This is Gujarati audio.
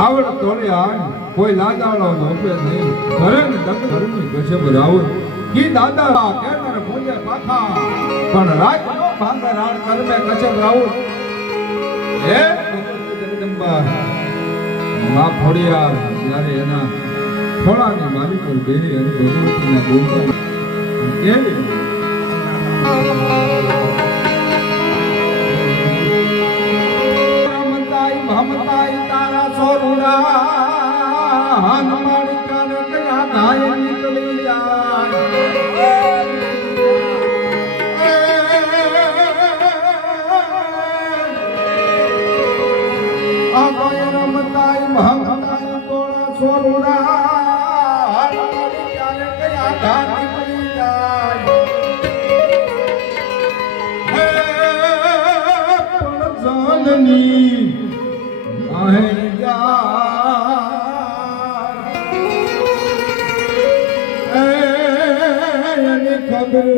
આવડ તોલે આન કોઈ લાદાળો નોપે નહીં ઘરે ને ઘરની ઘસે બધાવું કી દાદા કેનાર ભોજે પાખા પણ રાત નો ભાંગા રાણ કરમે કસે બધાવું હે જગદંબા માં ફોડિયા જ્યારે એના ફોડાની મારી પર બેરી અને ભગવતીના બોલતા કેવી મમતાઈ તારા સોરુડા હનુમાની કાન કયા ધાય નીકળી જાય આગોય રમતાઈ મમતાઈ તોડા સોરુડા હનુમાની કાન કયા ધાય નીકળી જાય પણ જનની ખબર